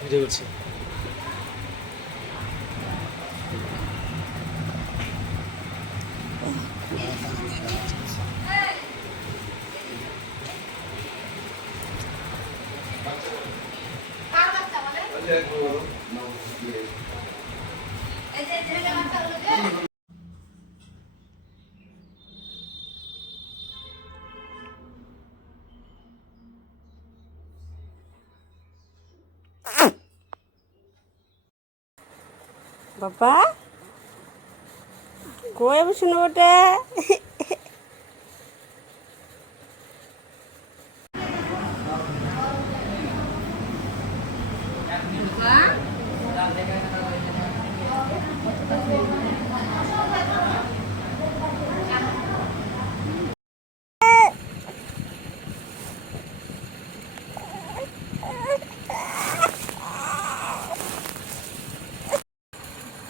Video করছি। বাবা কই বসুন ওটা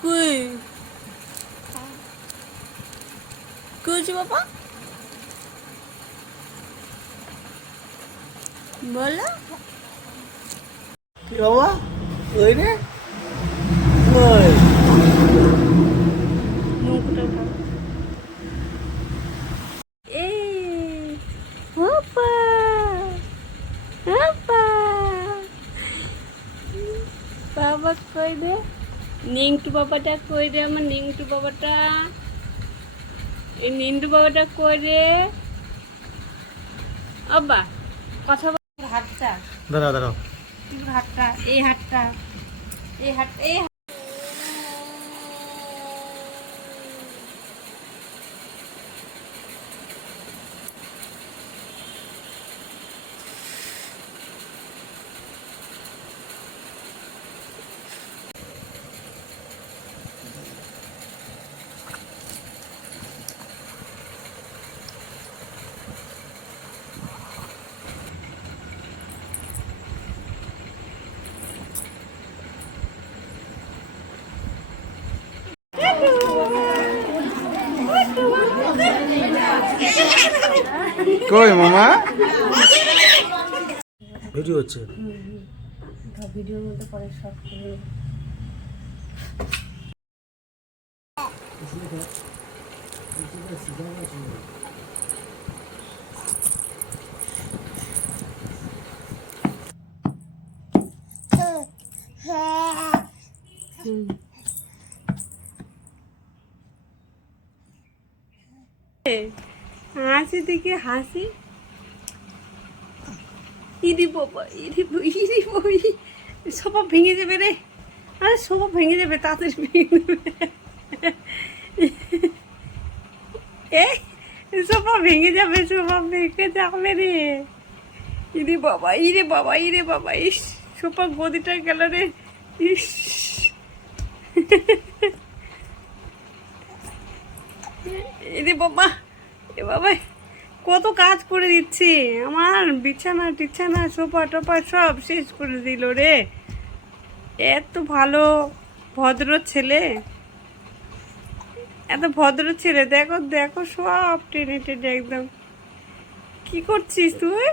কই কইছি বাবা বলো কি বাবা ওই রে ওই মুখটা উঠাও এই বাবা বাবা বাবা কই রে নিংটু বাবাটা কই রে আমার নিংটু বাবাটা এই নিন্টু বাবাটা কই রে আব্বা কথা বল হাতটা দাঁড়াও দাঁড়াও হাতটা এই হাতটা এই হাত এই কই মামা ভিডিও হচ্ছে ভিডিওর মধ্যে পরে শর্ট করে হাসি দিকে হাসি ইদি বাবা ইদি ইদি বই সব ভেঙে যাবে রে আরে সব ভেঙে যাবে তাড়াতাড়ি ভেঙে যাবে সব ভেঙে যাবে সব ভেঙে যাবে রে ইদি বাবা ইরে বাবা ইরে বাবা ইস সোপা গদিটা গেল রে ইস ইরে বাবা এ বাবা কত কাজ করে দিচ্ছি আমার বিছানা টিছানা সোফা টোপা সব শেষ করে দিল রে এত ভালো ভদ্র ছেলে এত ভদ্র ছেলে দেখো দেখো সব টেনে টেনে একদম কি করছিস তুই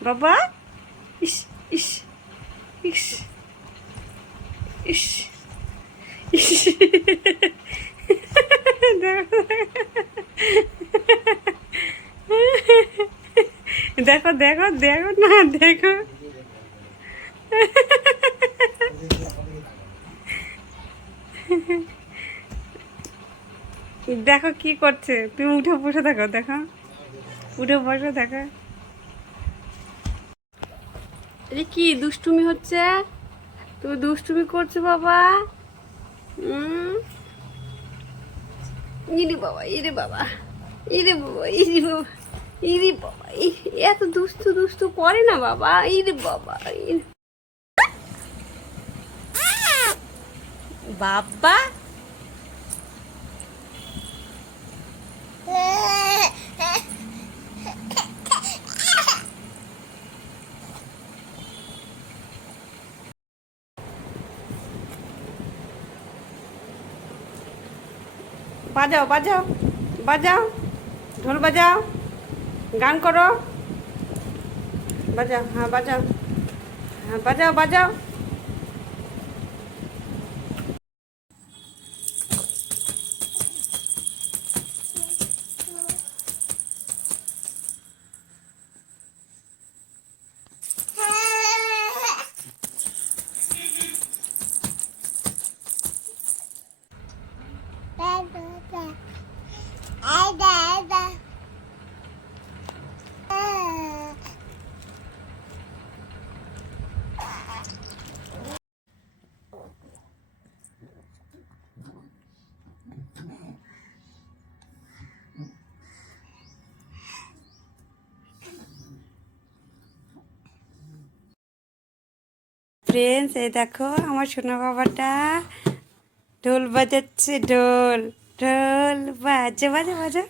বাবা ইস ইস ইস ইস ইস দেখো দেখো দেখো না দেখো দেখো কি করছে তুমি উঠে বসে দেখো দেখো উঠে বসে দেখো এটা কি দুষ্টুমি হচ্ছে তুমি দুষ্টুমি করছো বাবা ইরে বাবা ইরে বাবা ইরে বাবা ইরে বাবা ইরে বাবা এত দুষ্টু দুষ্টু করে না বাবা ইরে বাবা বাবা বাজাও বাজাও বাজাও ঢোল বাজাও গান করো বাজাও হ্যাঁ বাজাও হ্যাঁ বাজাও বাজাও ফ্রেন্ডস, এই দেখো আমার সোনা বাবাটা ঢোল বাজাচ্ছে। ঢোল ঢোল বাজে বাজে বাজে।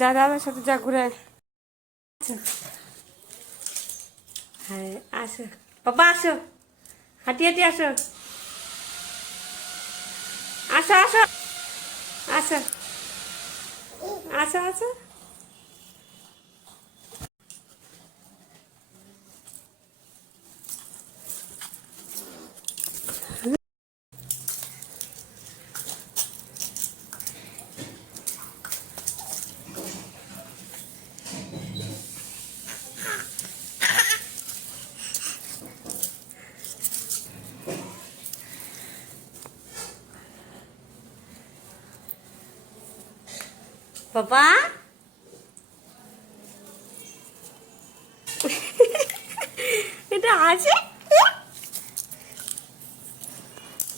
যা দাদার সাথে যা ঘুরে আয়। হ্যাঁ আসো বাবা, আসো হাঁটি হাঁটি আসো, আসো আসো আসো আসো আসো। বাবা